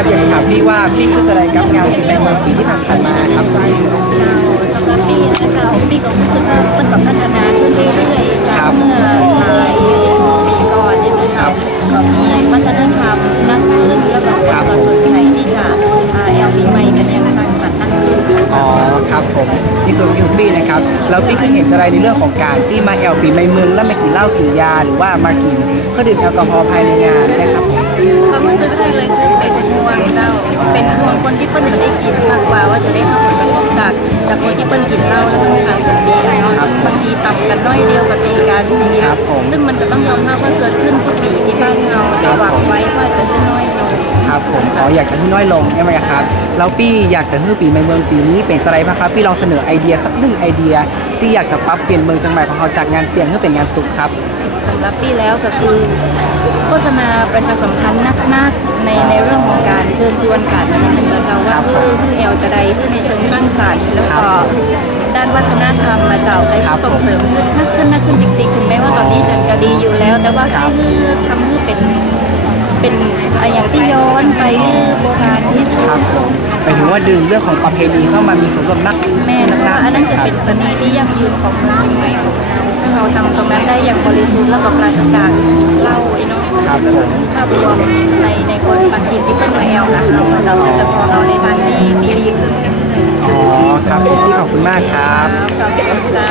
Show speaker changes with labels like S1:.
S1: ับอยากถามพี่ว่าพี่ก็จะได้กับงานปีใหม่เมืองปีที่ผ่านๆมาครับ
S2: เจ้าสำหรับปีนะเจ้าปีก็รู้สึกว่ามันก็พัฒนาขึ้นเรื่อยๆจากเมื่อหลายสิบปีก่อนเนี่ยนะเจ้าก็มีวัฒนธรรมนักขึ้นแล้วก็คนก็สนใจที่จะอ่าแอลปีใหม่กันอย่างสร้างสรรค์นักขึ้น
S1: อ๋อครับผมนี่คือพี่พี่นะครับแล้วพี่ก็เห็นอะไรในเรื่องของการที่มาแอลปีใหม่เมืองแล้วมากินเหล้ากินยาหรือว่ามากินเครื่องดื่มแอลกอฮอล์ภายในงานนะครับ
S2: คนที่เปิ้ลไม่ได้คิดมากกว่าว่าจะได้รับผลกระทบจากจากคนที่เปิ้ลกินเหล้าแล้วมันขาดสติเนาะบางทีตับกันน้อยเดียวกับตีกันอย่างเงี้ยซึ่งมันก็ต้องยอมรับว่าเกิดขึ้นทุกปีที่บ้านเราแต่หวังไว้ว่าจะได้น้อยลง
S1: ครับผมขออยากจะให้น้อยลงใช่ไหมครับแล้วพี่อยากจะให้ปีใหม่เมืองปีนี้เป็นอะไรบ้างครับพี่ลองเสนอไอเดียสักหนึ่งไอเดีย ที่อยากจะปรับเปลี่ยนเมืองจังหวัดของเราจากงานเสียงให้เป็นงานสุขครับ
S2: สำหรับพี่แล้วก็คือ โฆษณาประชาสัมพันธ์นักๆในในเรื่องของการเชิญชวนกันนิดนึงนะจ้าว่าเพื่อเพื่อแนวจะได้เพื่อในเชิงสร้างสรรค์แล้วก็ด้านวัฒนธรรมมาเจ้าได้ส่งเสริมนักขึ้นนักขึ้นจริงๆถึงแม้ว่าตอนนี้จะจะดีอยู่แล้ว แต่ว่าให้เพื่อทำให้เป็นเป็นอะไรอย่างที่ย้อนไปโบราณที่สุด
S1: บผมหมายถึงว่าดึงเรื่องของประเพณีเข้ามามีส่วนร่วมนัก
S2: แม่นะเพราะอันนั้นจะเป็นเสน่ห์ที่ยั่งยืนของเมืองเชียง อย่างบริสุทธิ์แล้วก็ปราศจากเหล้าไอ้เนาะ
S1: ครับผม
S2: ภาพรวมในในคนบางทีที่เป็นแอลนะเราจะเราจะมองเราในทางที่ดีดีขึ้นเรื่อย
S1: อ๋อครับผมพี่ขอบคุณมากครับ
S2: ๆขอบคุณเจ้า